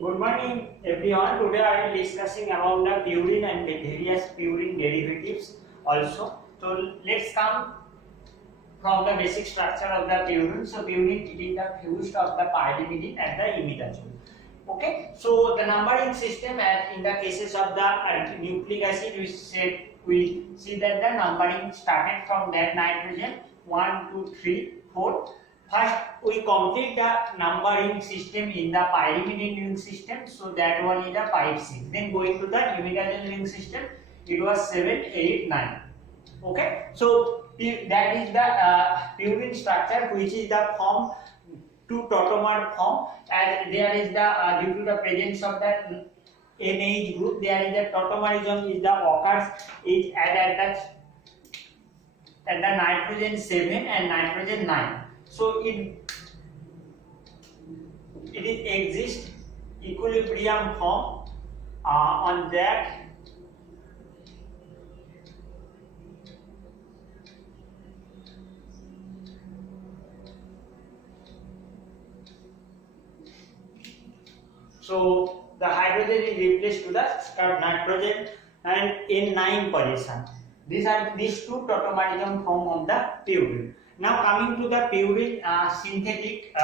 Good morning everyone. Today I will discussing about the purine and the various purine derivatives also. So let's come from the basic structure of the purine. So purine it is the fused of the pyrimidine and the imidazole. Okay. So the numbering system, as in the cases of the nucleic acid, we see that the numbering started from that nitrogen 1, 2, 3, 4. First, we complete the numbering system in the pyrimidine ring system, so that one is the 5, 6. Then going to the imidazole ring system, it was 7, 8, 9. Okay, so that is the purine structure, which is the form two tautomer form, and there is the due to the presence of the NH group, there is the tautomerism is the occurs is at the nitrogen 7 and nitrogen 9. So it exists equilibrium form on that. So the hydrogen is replaced to the nitrogen and in 9 position. These are these two tautomerism form of the purine. Now coming to the purine synthetic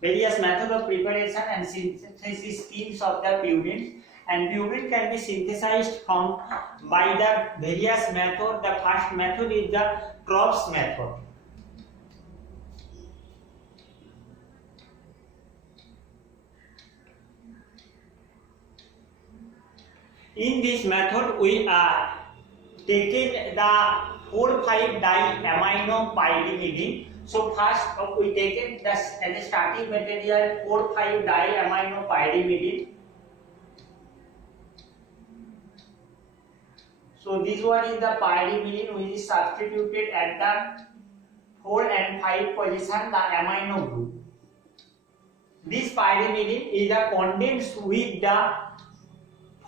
various method of preparation and synthesis schemes of the purine, and purine can be synthesized from by the various method. The first method is the Krebs method. In this method, we are taking the 4,5-diamino pyrimidine. So first we taken as a starting material 4,5-diamino pyrimidine. So this one is the pyrimidine which is substituted at the 4 and 5 position, the amino group. This pyrimidine is condensed with the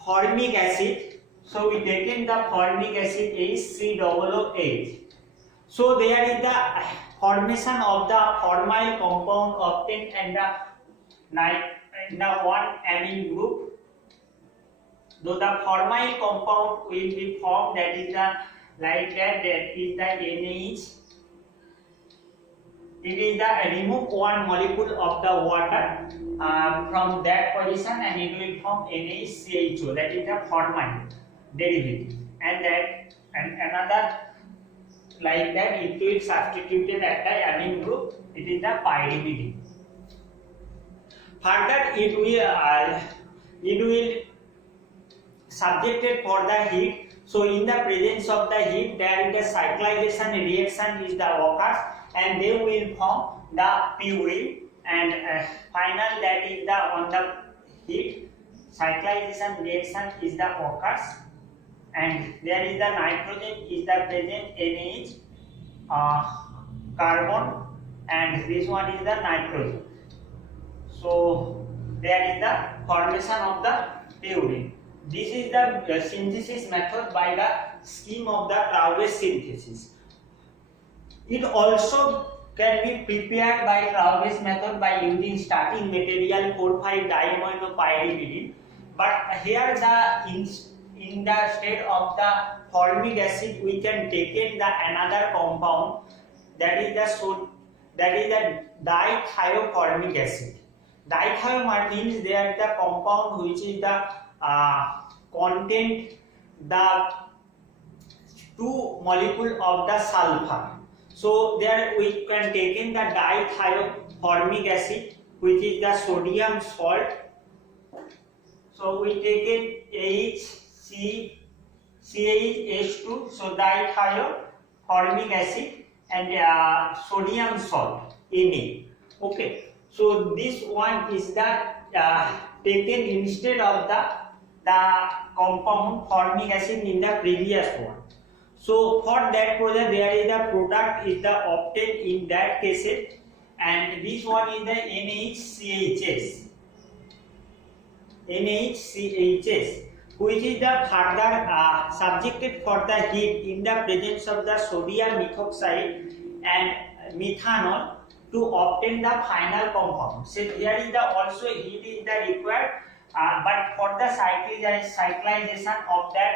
formic acid. So we taken the formic acid is COOH. So there is the formation of the formyl compound obtained and the one amine group. Though the formyl compound will be formed, that is the like that is the NH. It is the remove one molecule of the water from that position and it will form NaCHO, that is the formyl derivative, and another like that it will substituted at the amine group, it is the pyrimidine. Further it will subjected for the heat. So in the presence of the heat, there is the cyclization reaction is the occurs and they will form the purine, and final that is the on the heat cyclization reaction is the occurs, and there is the nitrogen is the present NH carbon, and this one is the nitrogen. So there is the formation of the purine. This is the synthesis method by the scheme of the Krauss synthesis. It also can be prepared by Krauss method by using starting material 4,5-diamino pyrimidine, but here in the state of the formic acid we can take in the another compound, that is the dithioformic acid. Dithio means there is the compound which is the content the 2 molecule of the sulfur. So there we can take in the dithioformic acid which is the sodium salt. So we take in CH2, so dithioformic acid, and sodium salt Na. Okay, so this one is the taken instead of the compound formic acid in the previous one. So for that project there is the product is the obtained in that case, and this one is the NaCHS, which is the further subjected for the heat in the presence of the sodium methoxide and methanol. to obtain the final compound. So here is the also heat is the required, but for the cyclization of that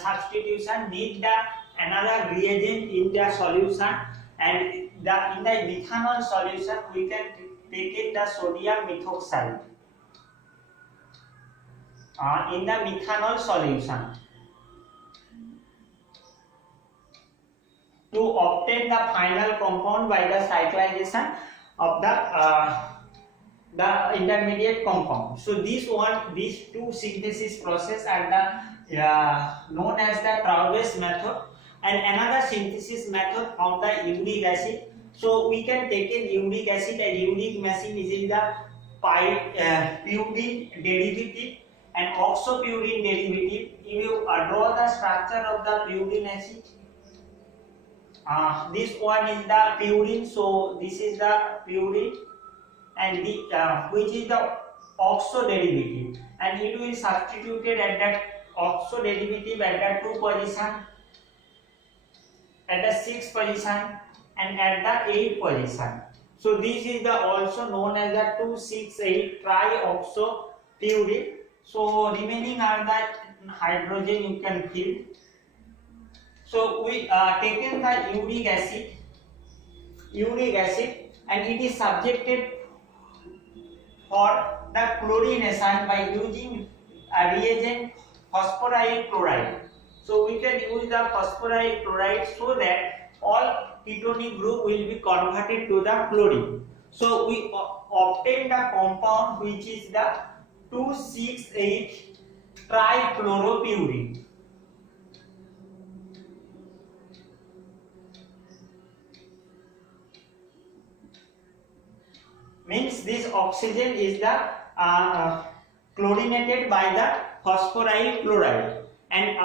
substitution need the another reagent in the solution, and in the methanol solution we can take it the sodium methoxide. In the methanol solution, to obtain the final compound by the cyclization of the intermediate compound. So these two synthesis process are the known as the Trowbridge method, and another synthesis method of the uric acid. So we can take in uric acid, and uric acid is the purine derivative and oxopurine derivative. If you draw the structure of the purine acid, this one is the purine, so this is the purine, and the which is the oxo derivative, and it will substituted at that oxo derivative at the 2 position, at the 6 position, and at the 8 position. So this is the also known as the 2,6,8 trioxopurine. So remaining are the hydrogen you can fill. So we taken the uric acid, and it is subjected for the chlorination by using a reagent phosphoride chloride. So we can use the phosphoride chloride so that all ketonic group will be converted to the chlorine. So we obtain the compound which is the 2,6,8 trichloropurine. Means this oxygen is the chlorinated by the phosphoride chloride, and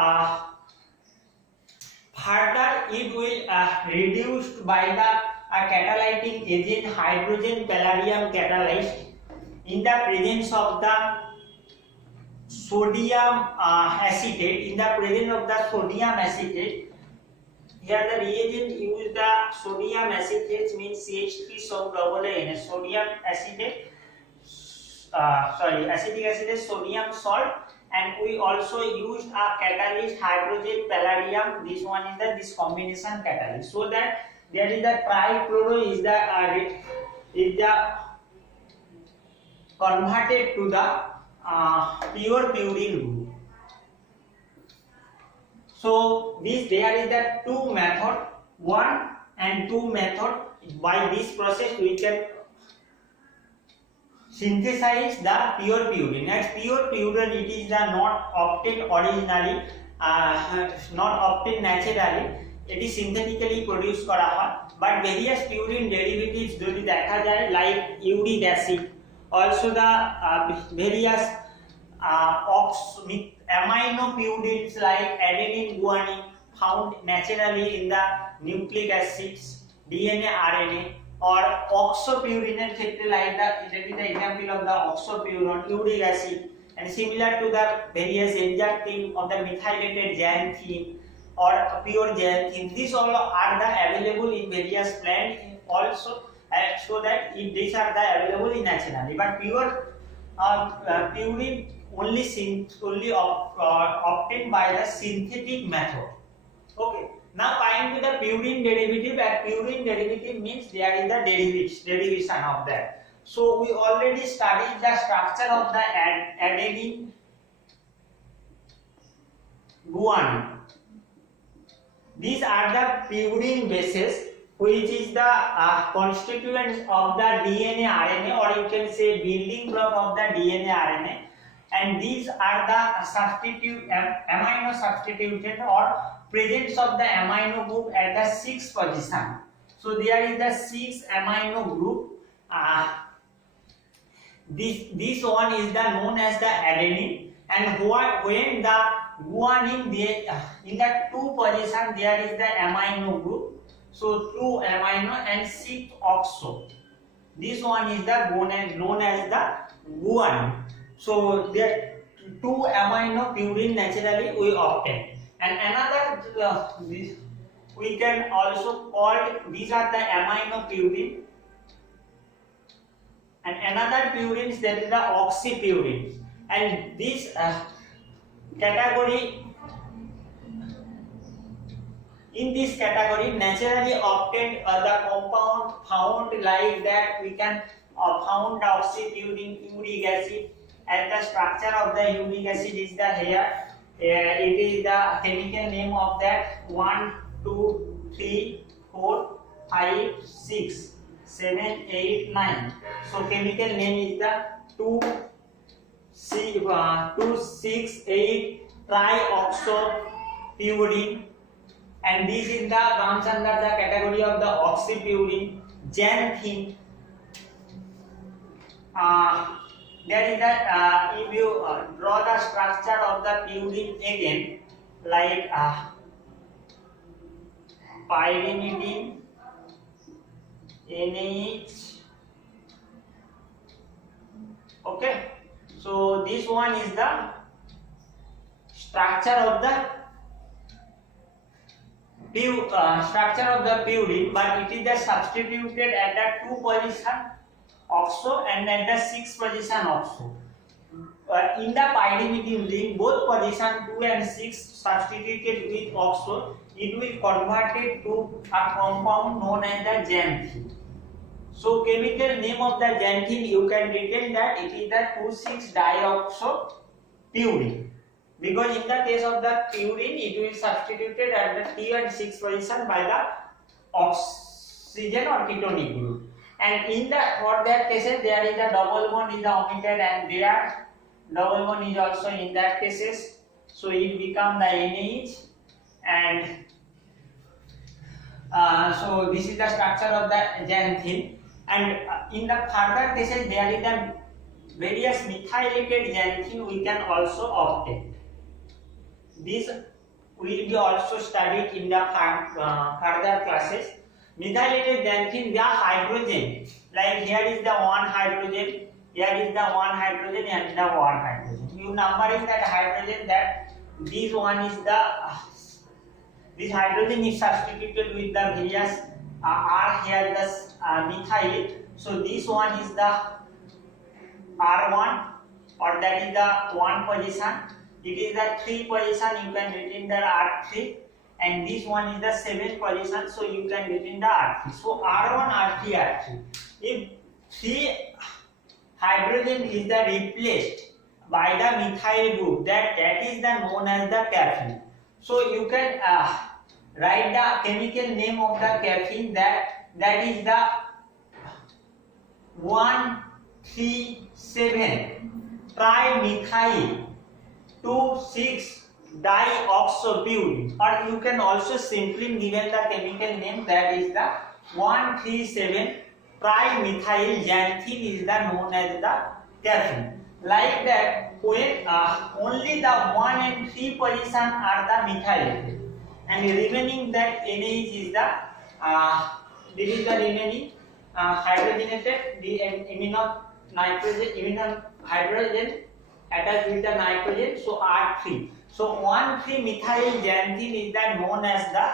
further it will reduced by the catalytic agent hydrogen palladium catalyst in the presence of the sodium acetate. In the presence of the sodium acetate, here the reagent used the sodium acetate, means CH3 so double A, sodium acetate, acetic acid is sodium salt, and we also used a catalyst hydrogen palladium. This one is this combination catalyst, so that there is the trichloro is the converted to the pure purine group. So there is the two method, 1 and 2 method. By this process we can synthesize the pure purine. As pure purine, it is the not obtained originally, not obtained naturally. It is synthetically produced kora hoy. But various purine derivatives jodi dekha jay like uric acid, also the various amino purines like adenine, guanine found naturally in the nucleic acids, DNA, RNA, or oxopurine like that is the example of the oxopurine, uric acid, and similar to the various enzyme of the methylated xanthine or pure xanthine. These all are the available in various plants also, so that these are the available in naturally. But pure purine only obtained by the synthetic method. Okay. Now coming to the purine derivative, and purine derivative means there is the derivation of that. So we already studied the structure of the adenine, guanine. These are the purine bases, which is the constituents of the DNA RNA, or you can say building block of the DNA RNA. And these are the amino substitution or presence of the amino group at the 6th position. So there is the 6th amino group. This one is the known as the adenine, and when the guanine in the 2 position there is the amino group. So 2 amino and 6 oxo. This one is the known as the guanine. So there 2 amino purine naturally we obtain, and another we can also call these are the amino purine, And another purines, there is the oxypurines, and this category, in this category naturally obtained the compound found like that we can found oxypurine uric acid, and the structure of the uric acid is the here. It is the chemical name of that 1 2 3 4 5 6 7 8 9. So chemical name is the 2,6,8 trioxopurine, and this is the comes under the category of the oxypurine. Xanthine. There is that if you draw the structure of the purine again, like pyrimidine, NH. Okay, so this one is the structure of the purine, but it is the substituted at the 2 position oxo and at the 6 position oxo. In the pyrimidine ring, both position 2 and 6 substituted with oxo, it will converted to a compound known as the xanthine. So chemical name of the xanthine, you can retain that it is the 2,6-dioxopurine, because in the case of the purine it will substituted at the 3 and 6 position by the oxygen or ketonic group. And in the for that cases there is a double bond is omitted, and there double bond is also in that cases, so it become the NH, and so this is the structure of the xanthine. And in the further cases there is a various methylated xanthine we can also obtain. This will be also studied in the further classes. Methylated xanthine, the hydrogen, like here is the one hydrogen, here is the one hydrogen and the one hydrogen. You numbering that hydrogen, that this one is the this hydrogen is substituted with the various R here the methyl. So this one is the R1, or that is the 1 position. It is the 3 position, you can retain the R3, and this one is the 7 position, so you can retain the R3. So R1, R3, R3. If 3 hydrogen is the replaced by the methyl group, that is the known as the caffeine. So you can write the chemical name of the caffeine, that is the 1,3,7 trimethyl 2,6-dioxopurine, or you can also simply given the chemical name, that is the 1,3,7 trimethyl xanthine is the known as the caffeine. Like that, when only the 1 and 3 position are the methylated, and remaining that NH is the this is the remaining hydrogenated the amino hydrogen attached with the nitrogen, so R3. So 1,3-methyl xanthine is the known as the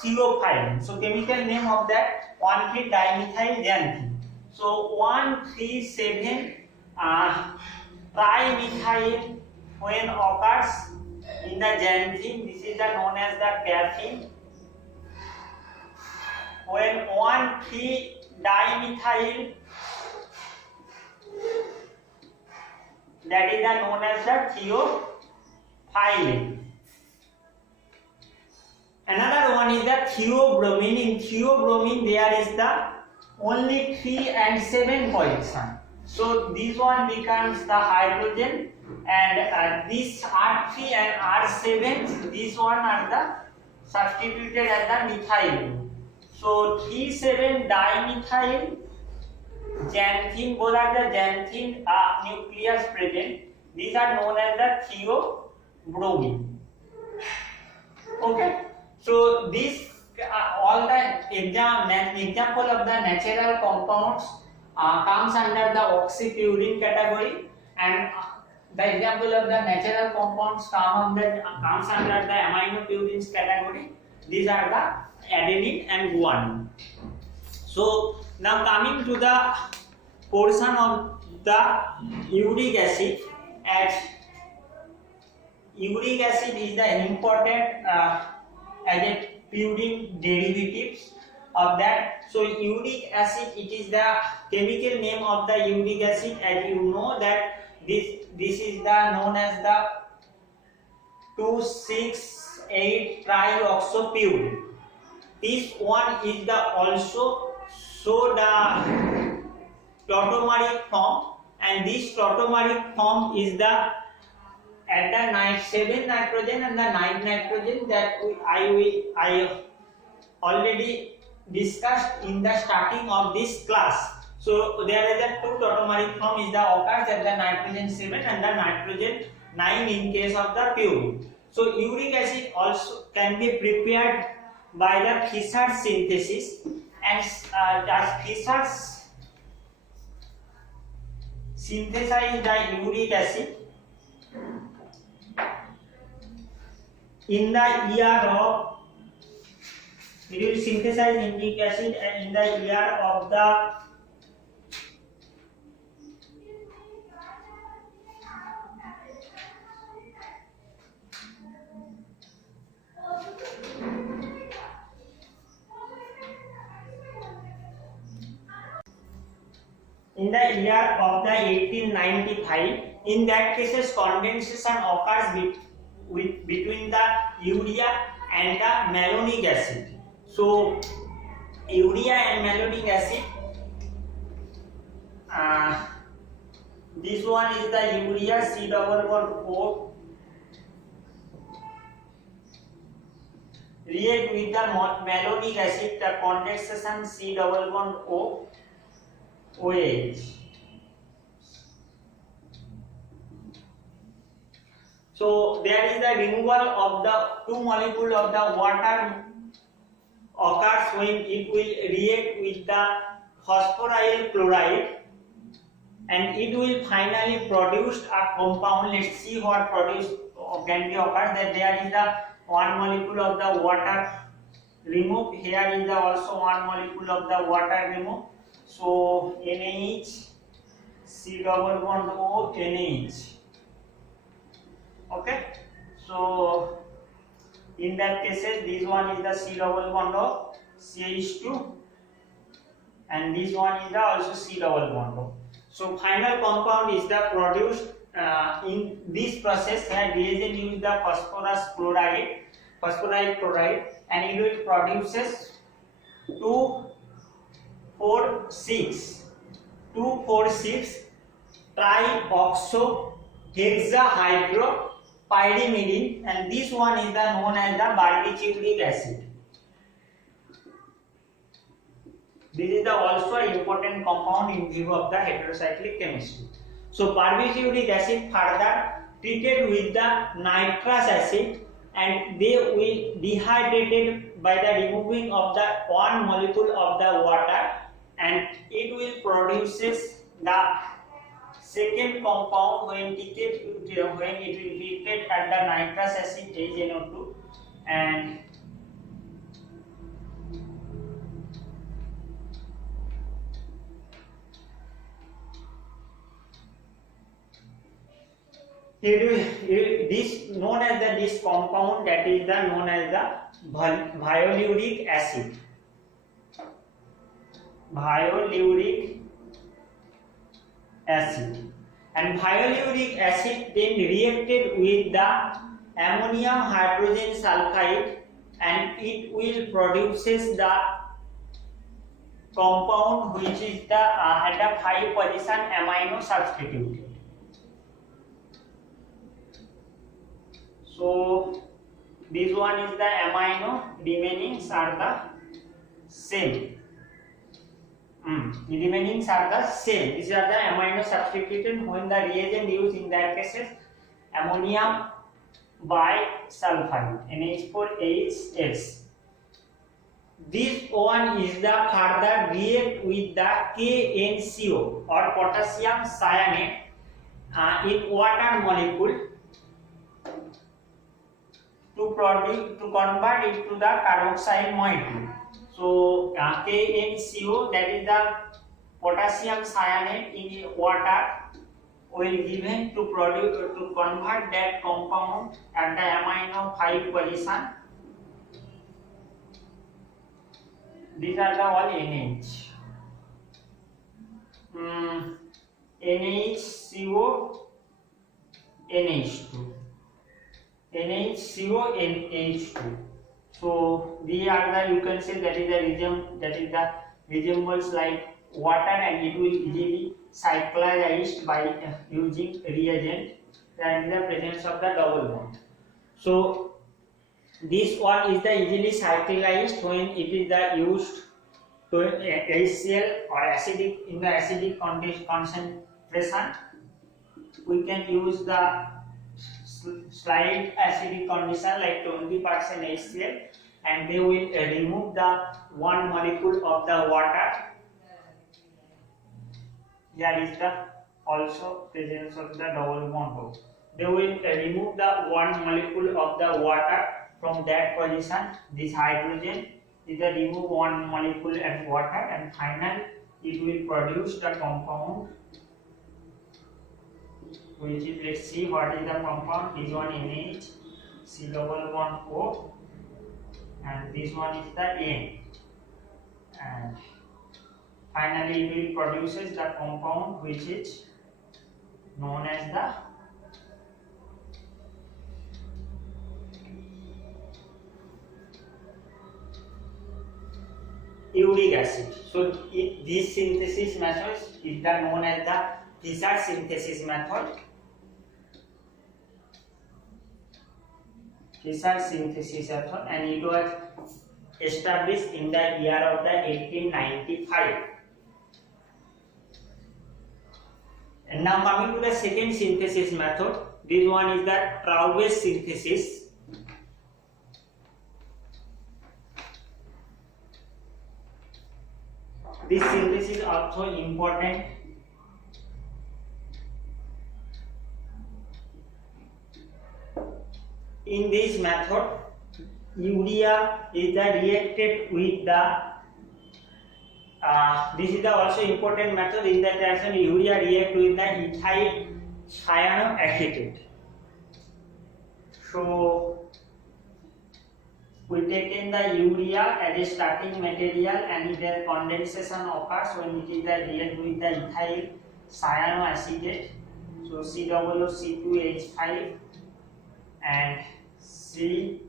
theophylline. So chemical name of that 1,3-dimethyl xanthine. So 1,3,7 trimethyl when occurs in the xanthine, this is the known as the caffeine. When 1,3-dimethyl, that is the known as the theophylline. Another one is the theobromine. In theobromine there is the only 3 and 7 position. So this one becomes the hydrogen, and this R3 and R7, this one are the substituted as the methyl. So 3,7-dimethyl xanthine, both are the xanthine nucleus present. These are known as the theobromine. Okay, so this all the example of the natural compounds comes under the oxypurine category, and the example of the natural compounds comes under the aminopurines category. These are the adenine and guanine. So now coming to the portion of the uric acid, as uric acid is the important as a purine derivatives of that. So uric acid, it is the chemical name of the uric acid, as you know that this is the known as the 2,6,8 trioxopurine. This one is the also so the tautomeric form, and this tautomeric form is the at the 7 nitrogen and the 9 nitrogen that I already discussed in the starting of this class. So there is a two tautomeric form is the occurs at the nitrogen 7 and the nitrogen 9 in case of the purine. So uric acid also can be prepared by the Fischer synthesis, and Fischer synthesize the uric acid in the year of, it will synthesize uric acid in the year of the year of the 1895. In that cases condensation occurs between the urea and the malonic acid. So urea and malonic acid, this one is the urea C double bond O react with the malonic acid, the condensation C double bond O OH. So there is the removal of the two molecule of the water occurs when it will react with the phosphoryl chloride, and it will finally produce a compound. Let's see what produce can be occurs. That there is the one molecule of the water removed. Here is the also one molecule of the water removed. So NaH, C double bond O, NaH. Okay, so in that cases this one is the C double bond O, CH2, and this one is the also C double bond O. So final compound is the produced in this process. Here reagent use the phosphoryl chloride, and it will produces 2,4,6 trioxohexahydropyrimidine, and this one is the known as the barbituric acid. This is the also important compound in view of the heterocyclic chemistry. So barbituric acid further treated with the nitrous acid, and they will dehydrated by the removing of the one molecule of the water, and it will produces the second compound when it will be treated at the nitrous acid HNO2, and this known as this compound, that is the known as the violuric acid. Violuric acid, and violuric acid then reacted with the ammonium hydrogen sulfide, and it will produces the compound which is the at the 5 position amino substitute. So this one is the amino, remainings are the same. Remainings are the same. These are the amino substituted when the reagent used in that cases ammonium bisulfide NH4HS. This one is the further react with the KNCO or potassium cyanate in water molecule to convert it to the carboxyl molecule. So KNCO, that is the potassium cyanide in water will given to produce to convert that compound at the amino 5 position. These are the all NH. NHCO, NH2, NHCO, NH2. So these are the, you can say that is the resembles like water, and it will easily cyclized by using reagent and the presence of the double bond. So this one is the easily cyclized when it is the used to HCl or acidic in the acidic concentration. We can use the slight acidic condition like 20% HCl, and they will remove the one molecule of the water. Here is the also presence of the double bond. They will remove the one molecule of the water from that position. This hydrogen is the remove one molecule and water, and finally it will produce the compound, which is, let's see what is the compound. This one NH, C double bond O, and this one is the N, and finally it will produces the compound which is known as the uric acid. So this synthesis method is known as the Fischer synthesis method. Fischer synthesis method, and it was established in the year of the 1895. And now coming to the second synthesis method, this one is the Traube synthesis. This synthesis is also important. In this method, urea is the reacted with the this is the also important method. In that reaction, urea react with the ethyl cyanoacetate. So we take in the urea as a starting material, and their condensation occurs when it is the react with the ethyl cyanoacetate. So C2H5 and C,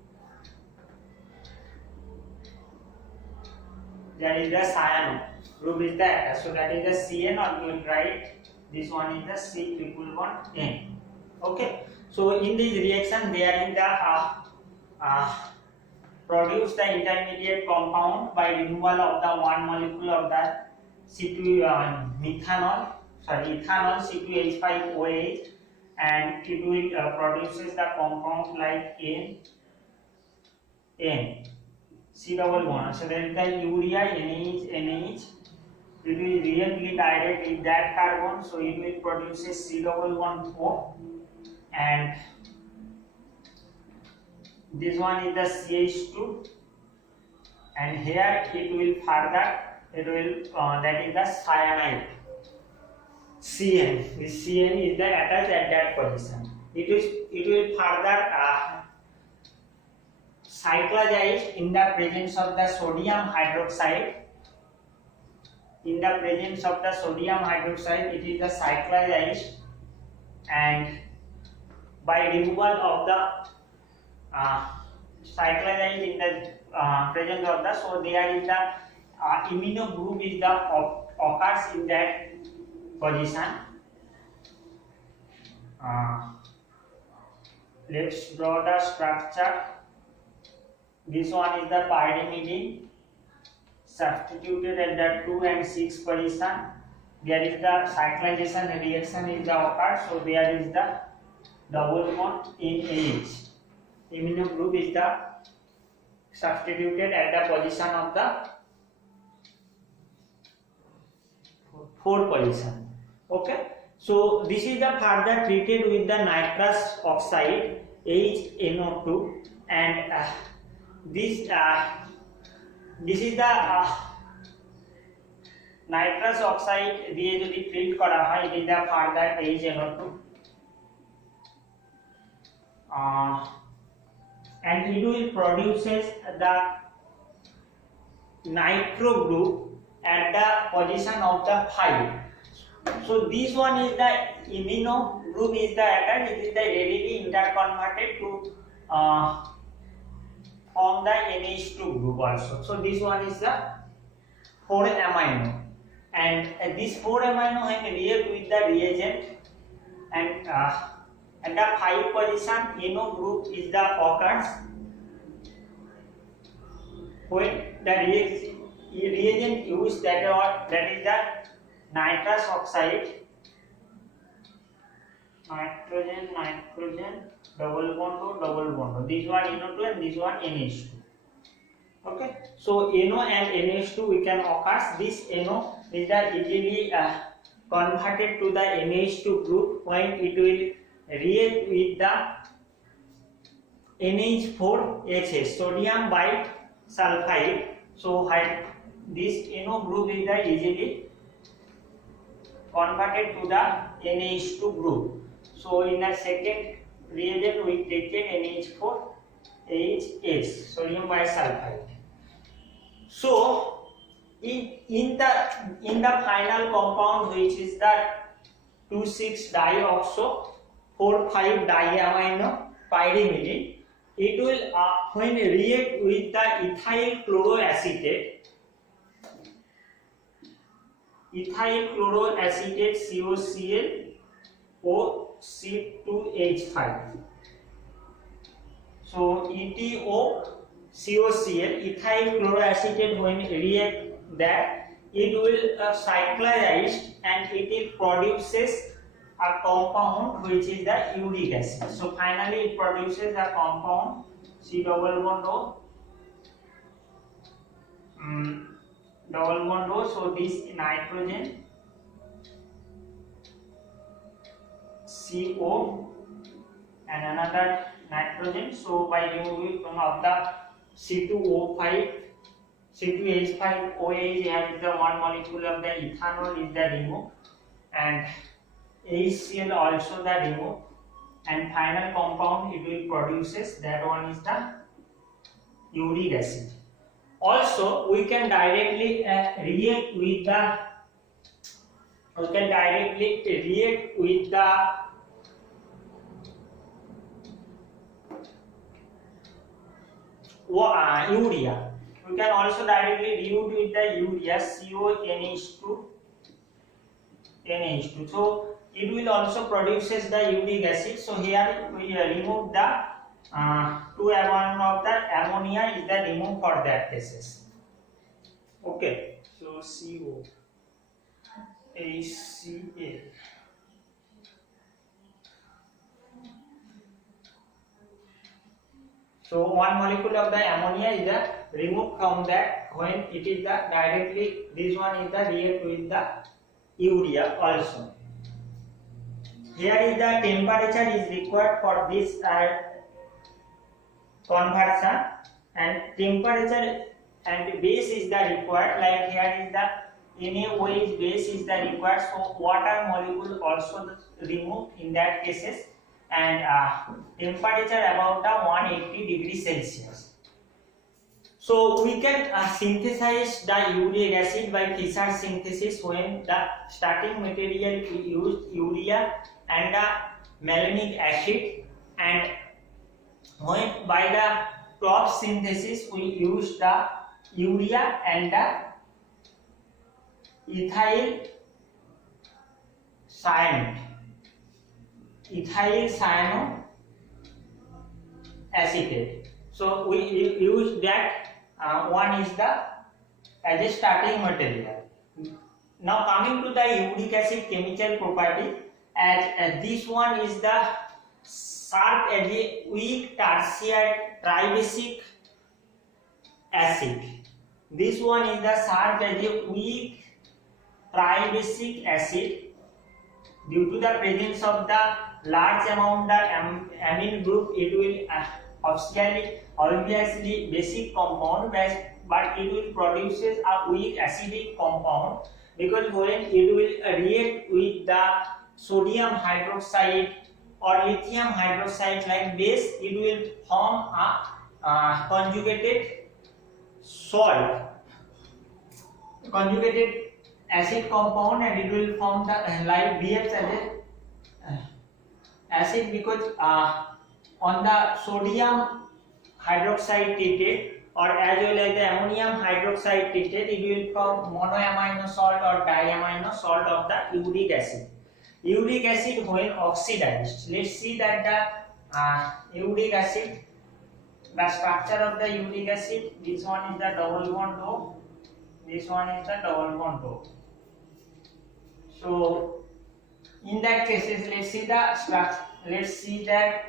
that is the cyano group is that, so that is the CN, or you will write this one is the C triple bond N. Okay, so in this reaction they are in the produce the intermediate compound by removal of the one molecule of the ethanol C2H5OH, and it will produces the compound like N C double bond. So there is the urea NH. It will reactly direct with that carbon, so it will produce a C double bond O, and this one is the CH2, and here it will further that is the cyanide CN. This CN is the attached at that position. It will further cyclized in the presence of the sodium hydroxide. In the presence of the sodium hydroxide, it is the cyclized, and by removal of the cyclized in the presence of the, so there is the imino group is the occurs in that position. Let's draw the structure. This one is the pyrimidine substituted at the 2 and 6 position. There is the cyclization reaction is the occurred, so there is the double bond in H. Imino group is the substituted at the position of the 4 position. Okay, so this is the further treated with the nitrous oxide HNO2, and this is the nitrous oxide দিয়ে যদি treat করা হয়, it is the further HNO2 and it will produces the nitro group at the position of the 5. So this one is the imino group is the atom, it is the readily interconverted to form the NH2 group also. So this one is the 4 amino, and this 4 amino when react with the reagent and at the 5 position NO group is the occurs when the reagent used that is the nitrous oxide, nitrogen double bond to double bond, this one NO2 and this one NH2. Okay, so NO and NH2 we can occur. This NO is the easily converted to the NH2 group when it will react with the NH4HS, sodium bisulfide. So this NO group is the easily converted to the NH2 group. So in the second reagent we taken NH4HS, sodium bisulfide. So in the final compound, which is the 2,6-dioxo 4,5-diamino pyrimidine, it will when react with the ethyl chloroacetate COCl OC2H5. So ETO COCl, ethyl chloroacetate, when react that, it will cyclize and it produces a compound which is the uric acid. So finally it produces a compound C double bond O double bond O. So this nitrogen CO and another nitrogen. So by removing from of the C2O5, C2H5OH, here is the one molecule of the ethanol is the removed, and HCl also the removed, and final compound it will produces, that one is the uric acid. Also we can directly react with the urea. We can also directly react with the urea CONH2. So it will also produces the uric acid. So here we remove the 2 amount of the ammonia is the removed for that cases. Okay, so COHCl. So one molecule of the ammonia is the removed from that when it is the directly, this one is the react with the urea also. Here is the temperature is required for this conversion, and temperature and base is the required, like here is the NaOH base is the required, so water molecule also removed in that cases, and temperature about the 180 degrees Celsius. So we can synthesize the uric acid by Fischer synthesis when the starting material we used urea and the malonic acid, and when by the top synthesis we use the urea and the ethyl cyanoacetate. So we use that one is the as a starting material. Now coming to the uric acid chemical property, as this one is the sharp as a weak tertiary tribasic acid. This one is the sharp as a weak tribasic acid. Due to the presence of the large amount the amine group, it will obviously basic compound, but it will produces a weak acidic compound, because when it will react with the sodium hydroxide or lithium hydroxide like base, it will form a conjugated salt, conjugated acid compound, and it will form the like behaves as a acid, because on the sodium hydroxide treated or as well as the ammonium hydroxide treated, it will form monoamino salt or diamino salt of the uric acid. Uric acid when oxidized, let's see that the uric acid, the structure of the uric acid, this one is the double bond O, this one is the double bond O. So in that cases, let's see the structure. Let's see that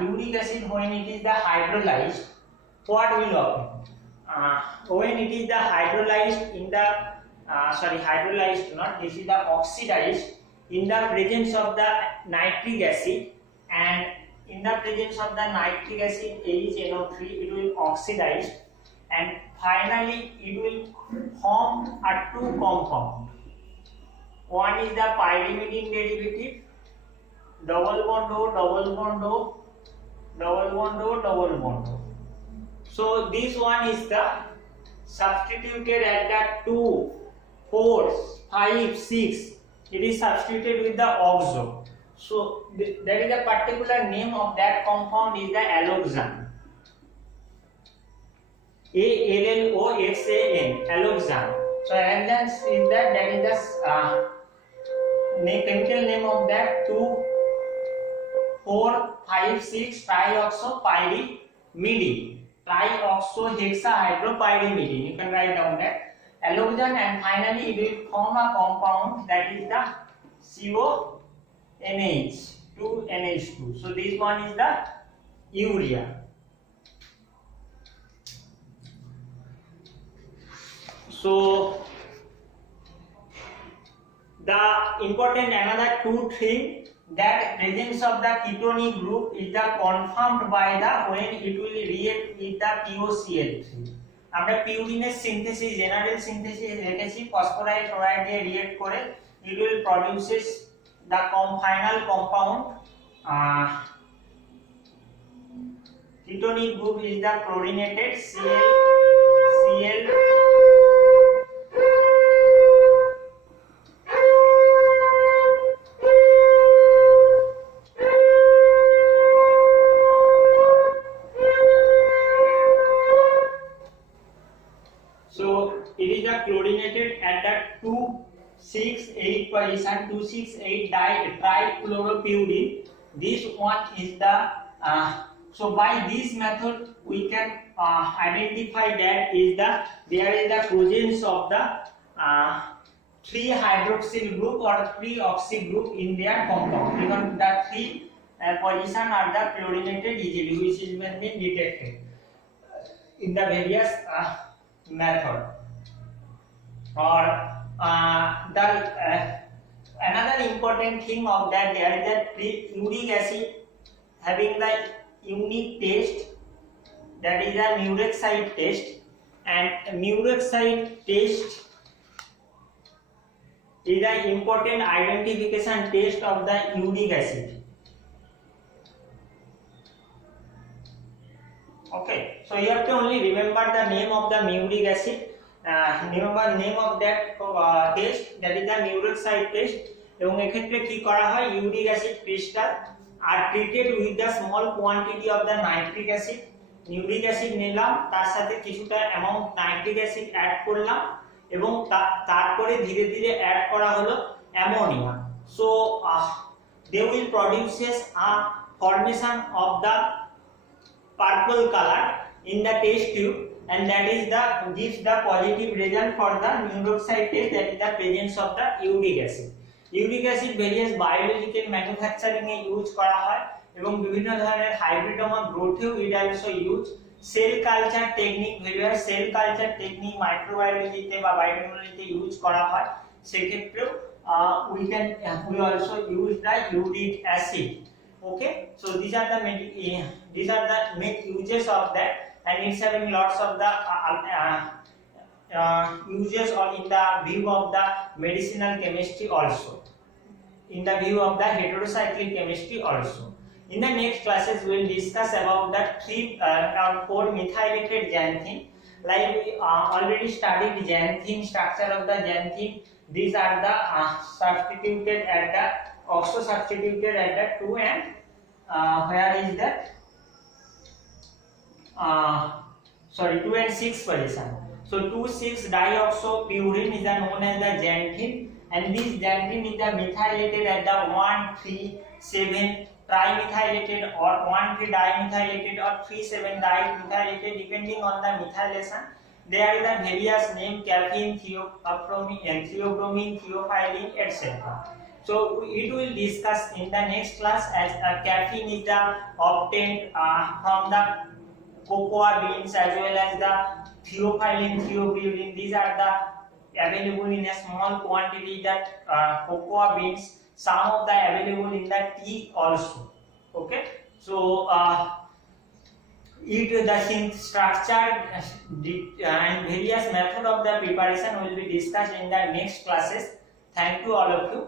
uric acid when it is the hydrolyzed, what will happen? When it is the hydrolyzed in the hydrolyzed, not this is the oxidized in the presence of the nitric acid, and in the presence of the nitric acid AgNO3, it will oxidize, and finally it will form a two compound. One is the pyrimidine derivative, double bond O, double bond O, double bond O, double bond O. So this one is the substituted at the 2, 4, 5, 6. It is substituted with the oxo. So there is a particular name of that compound is the alloxan. ALLOXAN, alloxan. So alloxan is that is the chemical name of that 2, 4, 5, 6 trioxopyrimidine. Trioxohexahydropyrimidine. You can write down that alloxan, and finally it will form a compound that is the CONH, 2NH2. So this one is the urea. So the important another two thing, that presence of the ketonic group is the confirmed by the when it will react with the POCl3. আমরা পিউরিনের synthesis, general synthesis রেখেছি, ফসফরাইল chloride দিয়ে react করে it will produces the final compound. Ketonic group is the chlorinated Cl. Chlorinated at the 2,6,8 position, 2,6,8 trichloropurine. This one is the so by this method we can identify that is the there is the presence of the 3 hydroxyl group or 3 oxy group in their compound, because the 3 position are the chlorinated easily, which is been detected in the various method. Or another important thing of that, there is that uric acid having the unique taste, that is the murex-side taste, and murex-side taste is the important identification taste of the uric acid. Okay, so you have to only remember the name of the muric acid. Remember name of that test, that is the murex-side test. এবং এক্ষেত্রে কি করা হয়, uric acid crystal R treated with the small quantity of the nitric acid. Uric acid নিলাম, তার সাথে কিছুটা amount nitric acid add করলাম, এবং তারপরে ধীরে ধীরে অ্যাড করা হলো ammonia. So they will produces a formation of the purple color in the test tube, and that is the gives the positive result for the murex-side test, that is the presence of the uric acid. Uric acid various biological manufacturing এ use করা হয়, এবং বিভিন্ন ধরনের hybridoma গ্রোথেও it also use. Cell culture technique, various cell culture technique মাইক্রোবায়োলজিতে বা বায়োটেকনোলজিতে ইউজ করা হয়, সেক্ষেত্রেও we also use the uric acid. Okay, so these are the main uses of that, and it's having lots of the uses or in the view of the medicinal chemistry also, in the view of the heterocyclic chemistry also. In the next classes we will discuss about the 3 or 4 methylated xanthine. Like we already studied xanthine, structure of the xanthine. These are the substituted at the, also substituted at the 2 and where is that 2 and 6 position. So 2,6-dioxopurine is known as the xanthine, and this xanthine is the methylated at the 1,3,7 trimethylated or 1,3-dimethylated or 3,7-dimethylated depending on the methylation. There is the various name: caffeine, theobromine, theophylline, etc. So it will discuss in the next class, as caffeine is the obtained from the cocoa beans, as well as the theophylline, theobromine. These are the available in a small quantity, that cocoa beans. Some of the available in the tea also. Okay, so the structure and various method of the preparation will be discussed in the next classes. Thank you all of you.